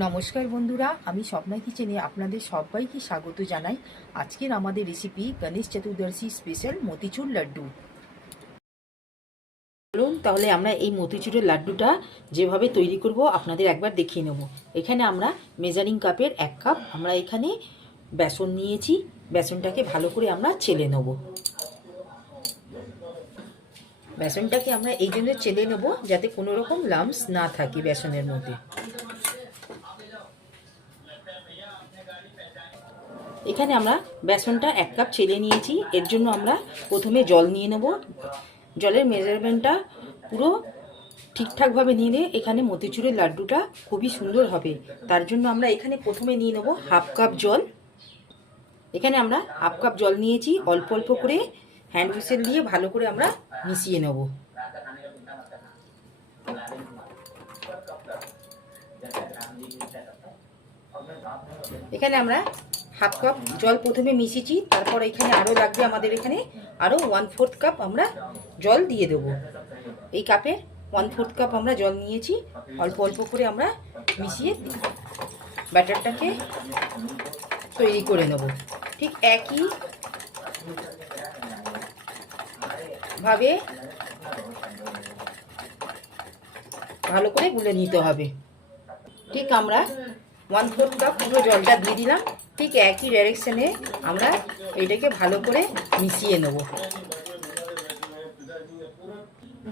নমস্কার বন্ধুরা, আমি স্বপ্না কিচেনে আপনাদের সবাইকে স্বাগত জানাই। আজকের আমাদের রেসিপি গণেশ চতুর্দশী স্পেশাল মতিচুর লাড্ডু। চলুন তাহলে আমরা এই মতিচুরের লাড্ডুটা যেভাবে তৈরি করব আপনাদের একবার দেখিয়ে নেব। এখানে আমরা মেজারিং কাপের এক কাপ আমরা এখানে বেসন নিয়েছি, বেসনটাকে ভালো করে আমরা চেলে নেব। বেসনটাকে আমরা এই জন্য চেলে নেব যাতে কোনো রকম লামস না থাকে বেসনের মধ্যে। এখানে আমরা বেসনটা এক কাপ ছেলে নিয়েছি। এর জন্য আমরা প্রথমে জল নিয়ে নেব। জলের মেজারমেন্টটা পুরো ঠিকঠাকভাবে নিলে এখানে মতিচুরের লাড্ডুটা খুবই সুন্দর হবে। তার জন্য আমরা এখানে প্রথমে নিয়ে নেব হাফ কাপ জল। এখানে আমরা হাফ কাপ জল নিয়েছি। অল্প অল্প করে হ্যান্ড হুইসেল দিয়ে ভালো করে আমরা মিশিয়ে নেব। এখানে আমরা হাফ কাপ জল প্রথমে মিশিয়েছি, তারপর এখানে আরও লাগবে আমাদের এখানে আরও ওয়ান ফোর্থ কাপ আমরা জল দিয়ে দেবো। এই কাপে ওয়ান ফোর্থ কাপ আমরা জল নিয়েছি, অল্প অল্প করে আমরা মিশিয়ে ব্যাটারটাকে তৈরি করে নেব। ঠিক একই ভাবে ভালো করে গুলে নিতে হবে। ঠিক আমরা ওয়ান ফোর্থ কাপ পুরো জলটা দিয়ে দিলাম। ঠিক একই ডাইরেকশানে আমরা এটাকে ভালো করে মিশিয়ে নেব।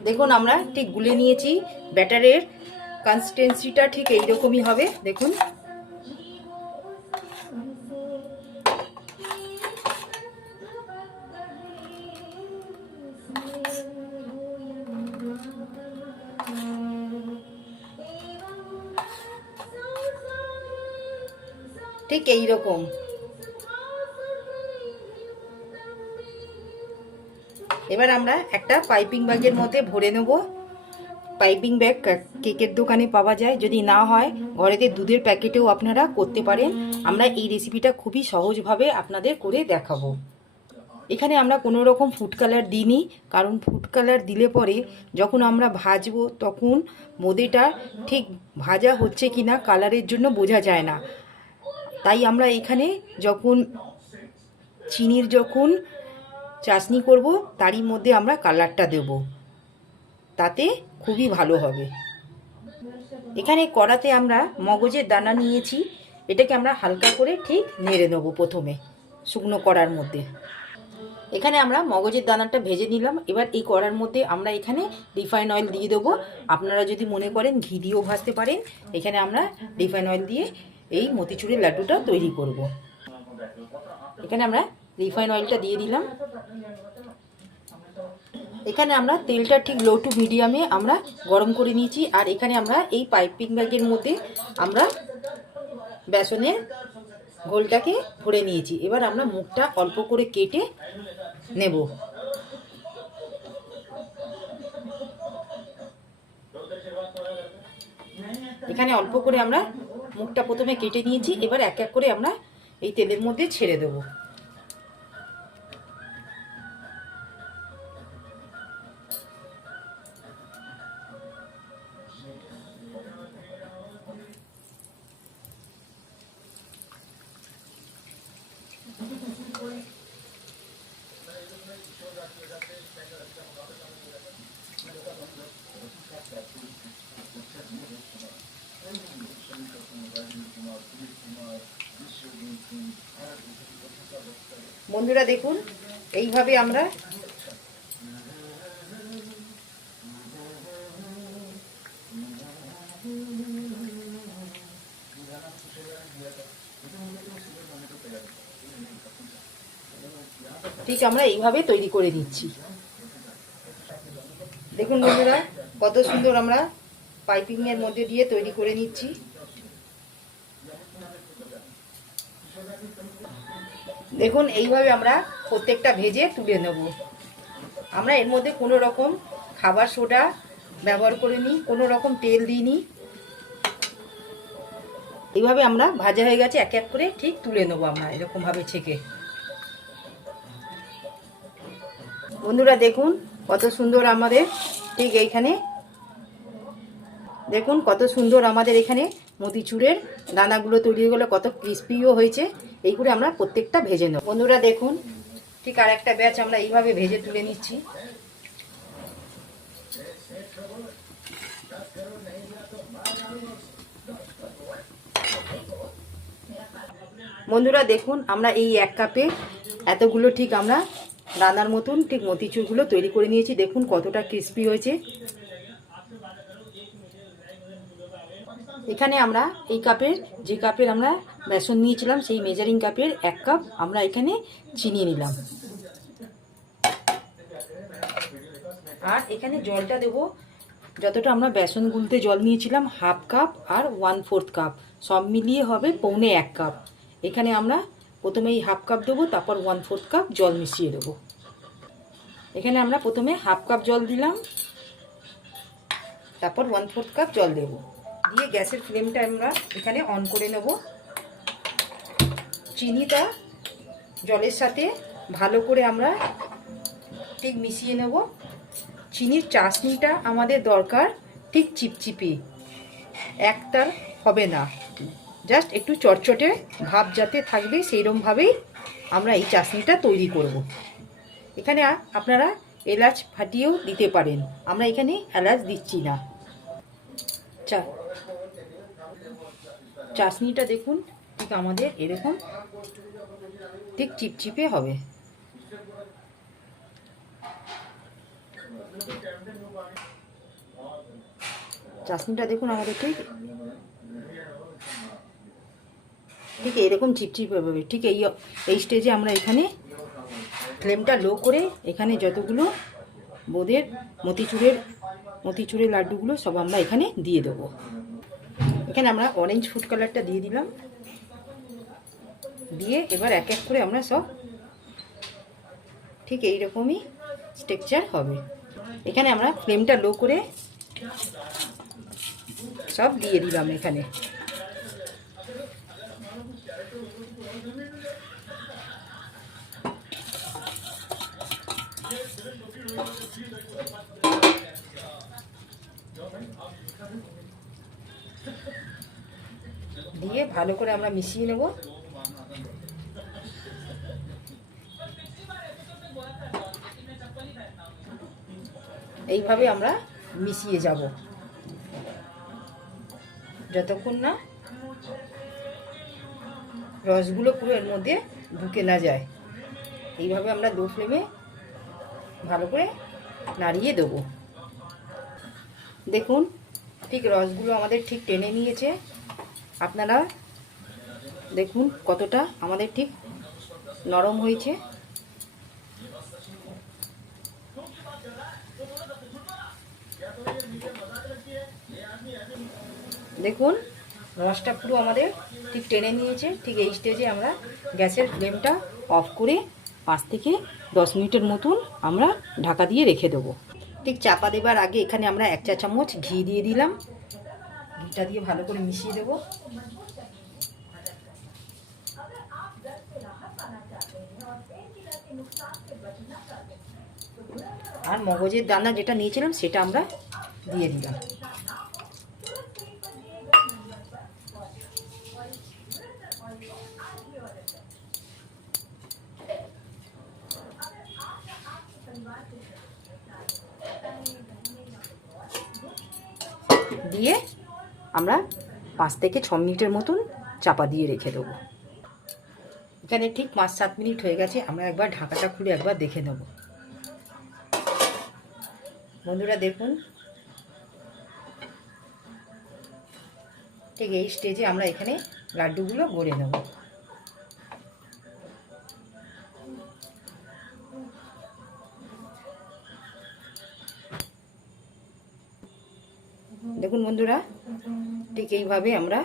দেখুন, আমরা ঠিক গুলে নিয়েছি। ব্যাটারের কনসিস্টেন্সিটা ঠিক এইরকমই হবে। দেখুন। ঠিক এই রকম এবার আমরা একটা পাইপিং ব্যাগের মধ্যে ভরে নেব। পাইপিং ব্যাগ কেকের দোকানে পাওয়া যায়। যদি না হয়, ঘরেতে দুধের প্যাকেটেও আপনারা করতে পারেন। আমরা এই রেসিপিটা খুবই সহজভাবে আপনাদের করে দেখাবো। এখানে আমরা কোনো রকম ফুড কালার দিইনি, কারণ ফুড কালার দিলে পরে যখন আমরা ভাজবো তখন মোদেটা ঠিক ভাজা হচ্ছে কি না কালারের জন্য বোঝা যায় না। তাই আমরা এখানে যখন চিনির যখন চাশনি করব, তারই মধ্যে আমরা কালারটা দেব। তাতে খুবই ভালো হবে। এখানে কড়াতে আমরা মগজের দানা নিয়েছি। এটাকে আমরা হালকা করে ঠিক নেড়ে নেব প্রথমে, শুকনো কড়ার মধ্যে। এখানে আমরা মগজের দানাটা ভেজে নিলাম। এবার এই কড়ার মধ্যে আমরা এখানে রিফাইন অয়েল দিয়ে দেবো। আপনারা যদি মনে করেন, ঘি দিয়েও ভাজতে পারেন। এখানে আমরা রিফাইন অয়েল দিয়ে এই মতিচুরের লাড্ডুটা তৈরি করব। এখানে আমরা রিফাইন অয়েলটা দিয়ে দিলাম। এখানে আমরা তেলটা ঠিক লো টু মিডিয়ামে আমরা গরম করে নিয়েছি। আর এখানে আমরা এই পাইপিং ব্যাগের মধ্যে আমরা বেসনের গোলটাকে ভরে নিয়েছি। এবার আমরা মুখটা অল্প করে কেটে নেব। এখানে অল্প করে আমরা মুখটা প্রথমে কেটে নিয়েছি এবার এক এক করে আমরা এই তেলের মধ্যে ছেড়ে দেব। বন্ধুরা দেখুন, এইভাবে আমরা ঠিক আমরা এইভাবে তৈরি করে নিচ্ছি। দেখুন বন্ধুরা, কত সুন্দর আমরা পাইপিং এর মধ্যে দিয়ে তৈরি করে নিচ্ছি। দেখুন, এইভাবে আমরা প্রত্যেকটা ভেজে তুলে নেব। আমরা এর মধ্যে কোনো রকম খাবার সোডা ব্যবহার করিনি, কোনো রকম তেল দিইনি। এইভাবে আমরা ভাজা হয়ে গেছে, এক এক করে ঠিক তুলে নেব আমরা এরকমভাবে ছেঁকে। বন্ধুরা, দেখুন কত সুন্দর আমাদের ঠিক এইখানে। দেখুন কত সুন্দর আমাদের এখানে মতিচুরের দানাগুলো তৈরি হয়ে গেলো, কত ক্রিস্পিও হয়েছে। এইগুলো আমরা প্রত্যেকটা ভেজে নেব। বন্ধুরা দেখুন, ঠিক আর একটা ব্যাচ আমরা এইভাবে ভেজে তুলে নিচ্ছি। বন্ধুরা দেখুন, আমরা এই এক কাপে এতগুলো ঠিক আমরা দানার মতন ঠিক মতিচুরগুলো তৈরি করে নিয়েছি। দেখুন কতটা ক্রিস্পি হয়েছে। এখানে আমরা এই কাপের যে কাপের আমরা বেসন নিয়েছিলাম, সেই মেজারিং কাপের এক কাপ আমরা এখানে চিনি নিলাম। আর এখানে জলটা দেব। যতটা আমরা বেসন গুলতে জল নিয়েছিলাম হাফ কাপ আর ওয়ান ফোর্থ কাপ সব মিলিয়ে হবে পৌনে এক কাপ এখানে আমরা প্রথমে এই হাফ কাপ দেবো, তারপর ওয়ান ফোর্থ কাপ জল মিশিয়ে দেবো। এখানে আমরা প্রথমে হাফ কাপ জল দিলাম, তারপর ওয়ান ফোর্থ কাপ জল দেব। দিয়ে গ্যাসের ফ্লেমটা আমরা এখানে অন করে নেব। চিনিটা জলের সাথে ভালো করে আমরা ঠিক মিশিয়ে নেব। চিনির চাশনিটা আমাদের দরকার ঠিক চিপচিপি। একটার হবে না। জাস্ট একটু চটচটে ভাব যাতে থাকবে সেইরমভাবেই আমরা এই চাশনিটা তৈরি করব। এখানে আপনারা এলাচ ফাটিয়েও দিতে পারেন। আমরা এখানে এলাচ দিচ্ছি না। চা চাশনিটা দেখুন। ঠিক আমাদের এরকম ঠিক চিপচিপে হবে। চাশনিটা দেখুন আমাদের ঠিক। ঠিক এরকম চিপচিপে হবে। ঠিক এই এই স্টেজে আমরা এখানে ফ্লেমটা লো করে এখানে যতগুলো বোঁদের মতিচুরের মতিচুরের লাড্ডুগুলো সব আমরা এখানে দিয়ে দেবো। এখানে আমরা অরেঞ্জ ফুড কালারটা দিয়ে দিলাম। দিয়ে এবার এক এক করে আমরা সব ঠিক এই রকমই স্ট্রাকচার হবে। এখানে আমরা ফ্লেমটা লো করে সব দিয়ে দিলাম এখানে। দিয়ে ভালো করে আমরা মিশিয়ে নেব। এইভাবে আমরা মিশিয়ে যাব। যতক্ষণ না রসগুলো পুরো এর মধ্যে ঢুকে না যায়, এইভাবে আমরা দু ফ্লেমে ভালো করে নাড়িয়ে দেবো। দেখুন, ঠিক রসগুলো আমাদের ঠিক টেনে নিয়েছে। আপনারা দেখুন কতটা আমাদের ঠিক নরম হয়েছে। দেখুন, রসটা পুরো আমাদের ঠিক টেনে নিয়েছে। ঠিক এই স্টেজে আমরা গ্যাসের ফ্লেমটা অফ করে পাঁচ থেকে দশ মিনিটের মতন আমরা ঢাকা দিয়ে রেখে দেবো। ঠিক চাপা দেবার আগে এখানে আমরা এক চা চামচ ঘি দিয়ে দিলাম। ঘিটা দিয়ে ভালো করে মিশিয়ে দেবো। আর মগজের দানা যেটা নিয়েছিলাম সেটা আমরা দিয়ে দিলাম। দিয়ে আমরা পাঁচ থেকে ছ মিনিটের মতন চাপা দিয়ে রেখে দেবো। এখানে ঠিক পাঁচ সাত মিনিট হয়ে গেছে, আমরা একবার ঢাকাটা খুলে একবার দেখে নেব। বন্ধুরা দেখুন, ঠিক এই স্টেজে আমরা এখানে লাড্ডুগুলো গড়ে নেব। ঠিক এইভাবে আমরা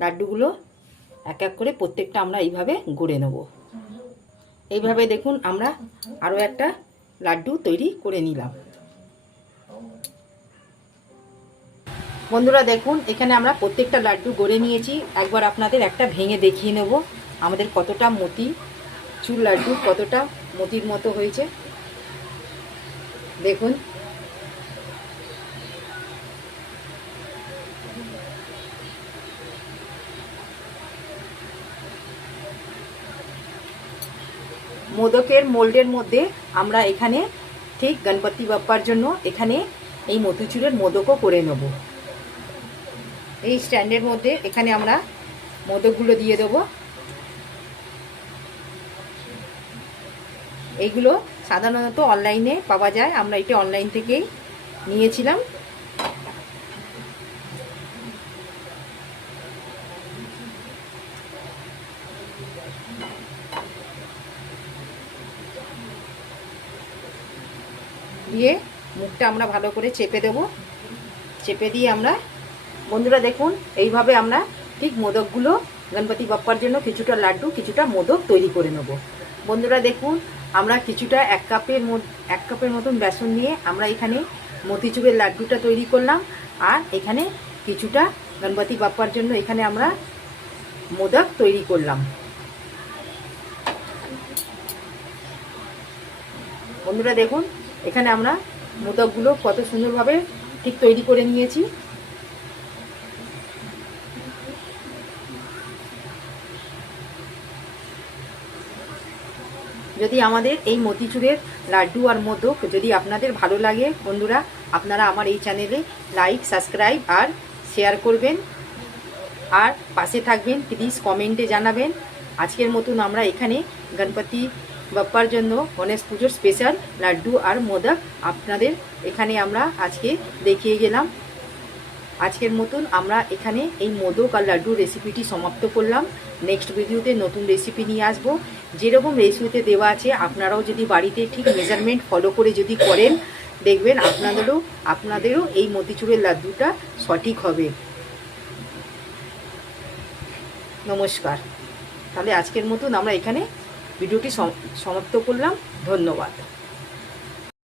লাড্ডুগুলো এক এক করে প্রত্যেকটা আমরা এইভাবে গড়ে নেব। এইভাবে দেখুন আমরা আরও একটা লাড্ডু তৈরি করে নিলাম। বন্ধুরা দেখুন, এখানে আমরা প্রত্যেকটা লাড্ডু গড়ে নিয়েছি। একবার আপনাদের একটা ভেঙে দেখিয়ে নেব আমাদের কতটা মতি চুল লাড্ডু কতটা মতির মতো হয়েছে। দেখুন মোদকের মোল্ডের মধ্যে আমরা এখানে ঠিক গণপতি বাপ্পার জন্য এখানে এই মতিচুরের মোদকও করে নেব। এই স্ট্যান্ডের মধ্যে এখানে আমরা মোদকগুলো দিয়ে দেবো। এইগুলো সাধারণত অনলাইনে পাওয়া যায়। আমরা এটি অনলাইন থেকেই নিয়েছিলাম। দিয়ে মুখটা আমরা ভালো করে চেপে দেব। চেপে দিয়ে আমরা, বন্ধুরা দেখুন, এইভাবে আমরা ঠিক মোদকগুলো, গণপতি বাপ্পার জন্য কিছুটা লাড্ডু, কিছুটা মোদক তৈরি করে নেব। বন্ধুরা দেখুন, আমরা কিছুটা এক কাপের এক কাপের মতন বেসন নিয়ে আমরা এখানে মতিচুরের লাড্ডুটা তৈরি করলাম। আর এখানে কিছুটা গণপতি বাপ্পার জন্য এখানে আমরা মোদক তৈরি করলাম। বন্ধুরা দেখুন এখানে আমরা মোদকগুলো কত সুন্দরভাবে ঠিক তৈরি করে নিয়েছি। যদি আমাদের এই মতিচুরের লাড্ডু আর মোদক যদি আপনাদের ভালো লাগে, বন্ধুরা, আপনারা আমার এই চ্যানেলে লাইক, সাবস্ক্রাইব আর শেয়ার করবেন। আর পাশে থাকবেন প্লিজ কমেন্টে জানাবেন। আজকের মতন আমরা এখানে গণপতি বাপ্পার জন্য গণেশ পুজোর স্পেশাল লাড্ডু আর মোদক আপনাদের এখানে আমরা আজকে দেখিয়ে গেলাম। আজকের মতন আমরা এখানে এই মোদক আর লাড্ডুর রেসিপিটি সমাপ্ত করলাম। নেক্সট ভিডিওতে নতুন রেসিপি নিয়ে আসব। যেরকম রেসিপিতে দেওয়া আছে, আপনারাও যদি বাড়িতে ঠিক মেজারমেন্ট ফলো করে যদি করেন, দেখবেন আপনাদেরও আপনাদেরও এই মতিচুরের লাড্ডুটা সঠিক হবে। নমস্কার। তাহলে আজকের মতন আমরা এখানে ভিডিওটি সমাপ্ত করলাম। ধন্যবাদ।